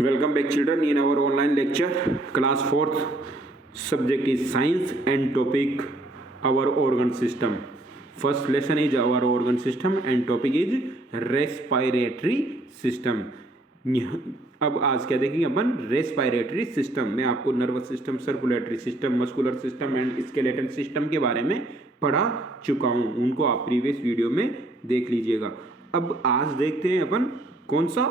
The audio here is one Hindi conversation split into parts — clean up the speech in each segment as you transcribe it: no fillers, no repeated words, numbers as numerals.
Welcome back children in our online lecture. Class 4th subject is science and topic our organ system. First lesson is our organ system and topic is respiratory system. अब आज क्या देखेंगे अपन रेस्पिरेटरी सिस्टम में आपको nervous system, circulatory system, muscular system and skeleton system के बारे में पढ़ा चुका हूं, उनको आप प्रीवियस वीडियो में देख लीजिएगा। अब आज देखते हैं अपन कौन सा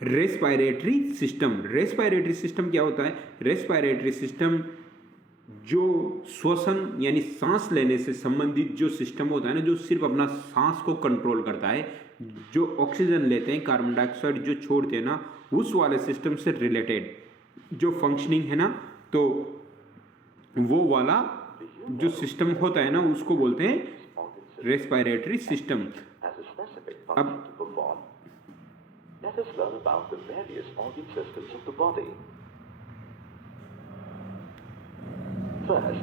रेस्पिरेटरी सिस्टम। रेस्पिरेटरी सिस्टम क्या होता है? रेस्पिरेटरी सिस्टम जो श्वसन यानी सांस लेने से संबंधित जो सिस्टम होता है ना, जो सिर्फ अपना सांस को कंट्रोल करता है, जो ऑक्सीजन लेते हैं, कार्बन डाइऑक्साइड जो छोड़ते हैं ना, उस वाले सिस्टम से रिलेटेड जो फंक्शनिंग है ना, तो वो वाला जो सिस्टम होता है ना, उसको बोलते हैं रेस्पिरेटरी सिस्टम। अब let us learn about the various organ systems of the body. First,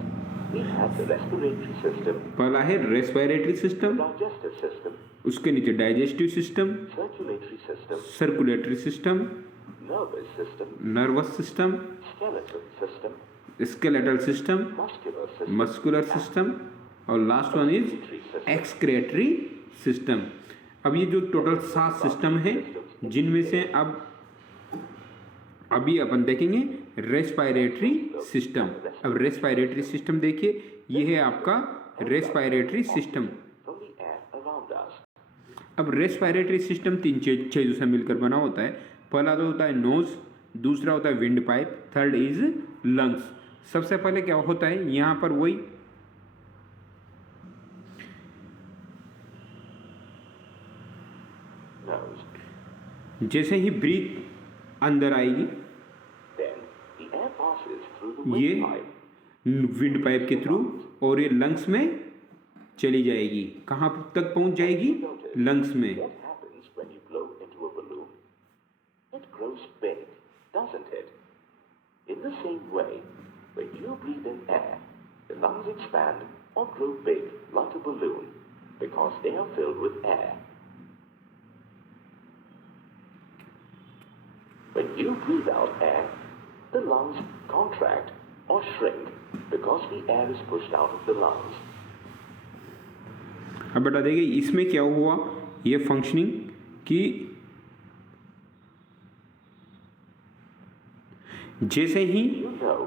we have the respiratory system. पहला है रेस्पिरेटरी सिस्टम, Digestive system. उसके नीचे digestive system, Circulatory system. Circulatory system, Nervous system. Nervous system, Skeletal system. Skeletal system, Muscular system. Muscular system और last one is excretory system. अब ये जो टोटल 7 सिस्टम है, जिनमें से अब अभी अपन देखेंगे रेस्पिरेटरी सिस्टम। अब रेस्पिरेटरी सिस्टम देखिए, ये है आपका respiratory system. From the air around us. अब रेस्पिरेटरी सिस्टम 3 चीजों से मिलकर बना होता है। पहला तो होता है नोज, दूसरा होता है wind pipe, third is lungs. सबसे पहले क्या होता है, यहाँ पर वही Nose. जैसे ही ब्रीथ अंदर आएगी, Then the air passes through the ये windpipe. विंड पाइप के थ्रू और ये लंग्स में चली जाएगी। कहाँ तक पहुंच जाएगी? लंग्स में। What happens when you blow into a balloon? It grows big, doesn't it? In the same way, when you breathe in air, the lungs expand or grow big like a balloon because they are filled with air. When you breathe out air, the lungs contract or shrink because the air is pushed out of the lungs. अब बता देंगे इसमें क्या हुआ, ये फंक्शनिंग कि जैसे ही You know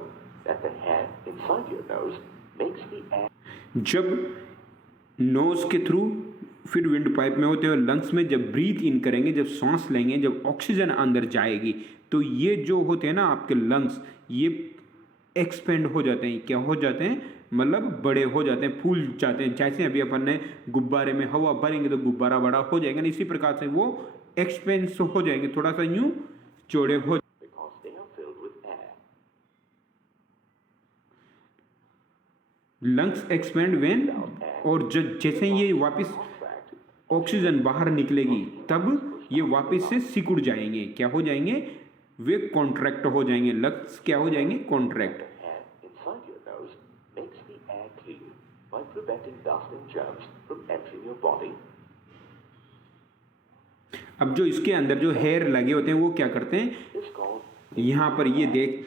that the hair inside your nose makes the air. जब नोज के थ्रू फिर विंड पाइप में होते हुए लंग्स में जब ब्रीथ इन करेंगे, जब सांस लेंगे, जब ऑक्सीजन अंदर जाएगी, तो ये जो होते हैं ना आपके लंग्स, ये एक्सपेंड हो जाते हैं। क्या हो जाते हैं? मतलब बड़े हो जाते हैं, फूल जाते हैं। जैसे अभी अपन ने गुब्बारे में हवा भरेंगे तो गुब्बारा बड़ा हो जाएगा ना, इसी प्रकार से वो एक्सपेंस हो जाएंगे, थोड़ा सा यूं चौड़े हो। Because they are filled with air. Lungs expand when, और जैसे ये वापस ऑक्सीजन बाहर निकलेगी तब ये वापस से सिकुड़ जाएंगे। क्या हो जाएंगे? वे कॉन्ट्रैक्ट हो जाएंगे। लंग्स क्या हो जाएंगे? Contract. The hair inside your nose makes the air clean by preventing dust and germs from entering your body. अब जो इसके अंदर जो हेयर लगे होते हैं वो क्या करते हैं, It's called यहाँ पर ये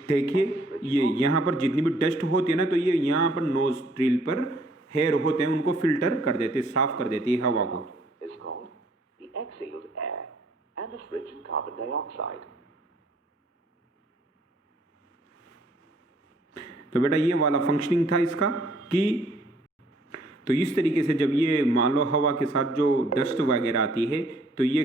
देखिए, ये यहाँ पर जितनी भी डस्ट होती है ना, तो ये यहाँ पर नोज ट्रिल पर हेयर होते हैं, उनको फिल्टर कर देते हैं, साफ कर देती है हवा को। is called the exhaled air and is rich in carbon dioxide. तो बेटा ये वाला फंक्शनिंग था इसका कि तो इस तरीके से जब ये मान लो हवा के साथ जो डस्ट वगैरह आती है, तो ये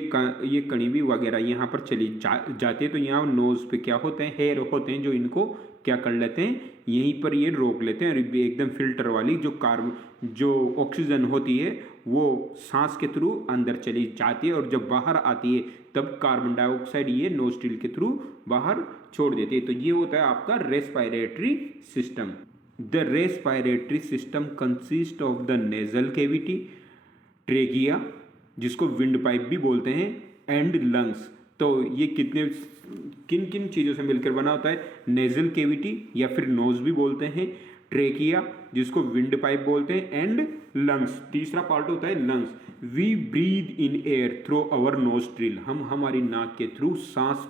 कणी भी वगैरह यहाँ पर चली जाती है, तो यहाँ नोज पे क्या होते हैं, हेयर होते हैं, जो इनको क्या कर लेते हैं, यहीं पर ये रोक लेते हैं और एकदम फिल्टर वाली जो ऑक्सीजन होती है वो सांस के थ्रू अंदर चली जाती है, और जब बाहर आती है तब कार्बन डाइऑक्साइड ये नोस्ट्रिल के थ्रू बाहर छोड़ देती है। तो ये होता है आपका respiratory system. The respiratory system consist of the nasal cavity, trachea जिसको विंड पाइप भी बोलते हैं, एंड लंग्स। तो ये किन किन चीज़ों से मिलकर बना होता है? नेजल कैविटी या फिर नोज भी बोलते हैं, ट्रेकिया जिसको विंड पाइप बोलते हैं, एंड लंग्स, तीसरा पार्ट होता है lungs. We breathe in air through our nostril, हम हमारी नाक के थ्रू सांस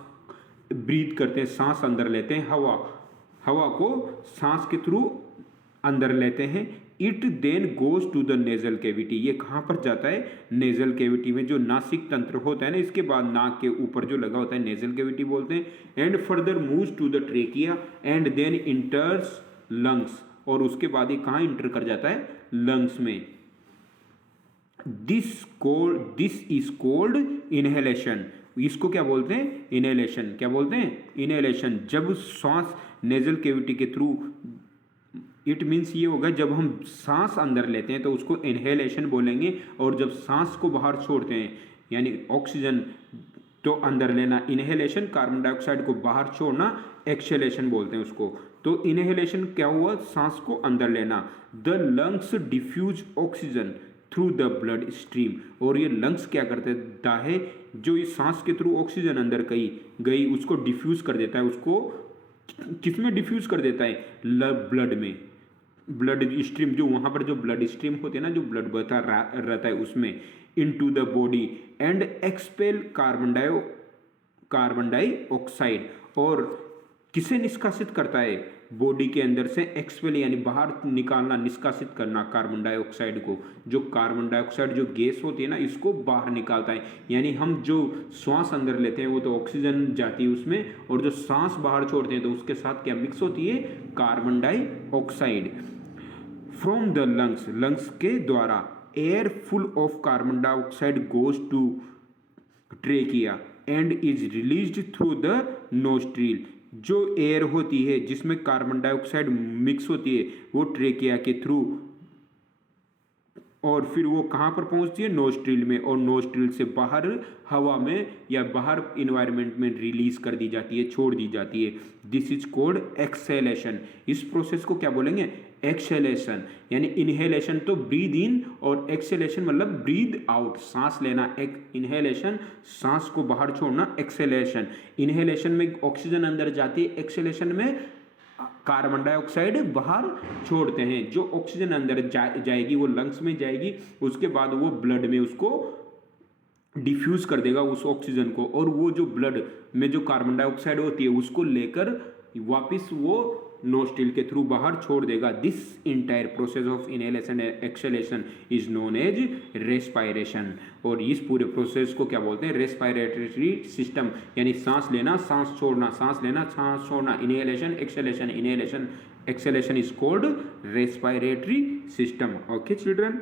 ब्रीद करते हैं, सांस अंदर लेते हैं, हवा को सांस के थ्रू अंदर लेते हैं। It then goes to the nasal cavity, ये कहाँ पर जाता है, नेजल कैविटी में, जो नासिक तंत्र होता है ना, इसके बाद नाक के ऊपर जो लगा होता है नेजल कैविटी बोलते हैं। And further moves to the trachea and then enters lungs, और उसके बाद ये कहाँ इंटर कर जाता है, लंग्स में। दिस इज कोल्ड इनहेलेशन, इसको क्या बोलते हैं, इनहेलेशन। क्या बोलते हैं, इनहेलेशन। जब सांस नेजल कैविटी के थ्रू, इट मीन्स ये होगा जब हम सांस अंदर लेते हैं तो उसको इनहेलेशन बोलेंगे, और जब सांस को बाहर छोड़ते हैं यानी ऑक्सीजन तो अंदर लेना इनहेलेशन, कार्बन डाइऑक्साइड को बाहर छोड़ना एक्सहेलेशन बोलते हैं उसको। तो इनहेलेशन क्या हुआ, सांस को अंदर लेना। The lungs diffuse oxygen through the blood stream, और ये लंग्स क्या करता है, जो इस सांस के थ्रू ऑक्सीजन अंदर गई उसको डिफ्यूज कर देता है, उसको किसमें डिफ्यूज कर देता है, ब्लड में, ब्लड स्ट्रीम, जो वहाँ पर जो ब्लड स्ट्रीम होते हैं ना, जो ब्लड बहता रहता है उसमें, into the body and expel carbon dioxide, और किसे निष्कासित करता है, बॉडी के अंदर से एक्सपेल यानी बाहर निकालना, निष्कासित करना कार्बन डाइऑक्साइड को। जो कार्बन डाइऑक्साइड जो गैस होती है ना, इसको बाहर निकालता है। यानी हम जो श्वास अंदर लेते हैं वो तो ऑक्सीजन जाती है उसमें, और जो सांस बाहर छोड़ते हैं तो उसके साथ क्या मिक्स होती है, carbon dioxide. From the lungs, lungs के द्वारा air full of carbon dioxide goes to trachea and is released through the nostril, जो एयर होती है जिसमें कार्बन डाइऑक्साइड मिक्स होती है वो ट्रेकिया के थ्रू, और फिर वो कहाँ पर पहुँचती है, नोस्ट्रिल में, और नोस्ट्रिल से बाहर हवा में या बाहर इन्वायरमेंट में रिलीज कर दी जाती है, छोड़ दी जाती है। दिस इज कॉल्ड एक्सहेलेशन, इस प्रोसेस को क्या बोलेंगे, एक्सहेलेशन। यानी इनहेलेशन तो ब्रीद इन, और एक्सहेलेशन मतलब ब्रीद आउट, सांस लेना, एक इनहेलेशन सांस को बाहर छोड़ना, एक्सहेलेशन। इनहेलेशन में ऑक्सीजन अंदर जाती है, एक्सहेलेशन में कार्बन डाइऑक्साइड बाहर छोड़ते हैं। जो ऑक्सीजन अंदर जाएगी वो लंग्स में जाएगी, उसके बाद वो ब्लड में उसको डिफ्यूज कर देगा उस ऑक्सीजन को, और वो जो ब्लड में जो कार्बन डाइऑक्साइड होती है उसको लेकर वापस वो नोस्ट्रिल के थ्रू बाहर छोड़ देगा। This entire process of inhalation and exhalation is known as respiration, और इस पूरे प्रोसेस को क्या बोलते हैं, रेस्पायरेटरी सिस्टम, यानी सांस लेना, सांस छोड़ना, सांस लेना, सांस छोड़ना, inhalation exhalation, inhalation exhalation is called respiratory system. Okay children.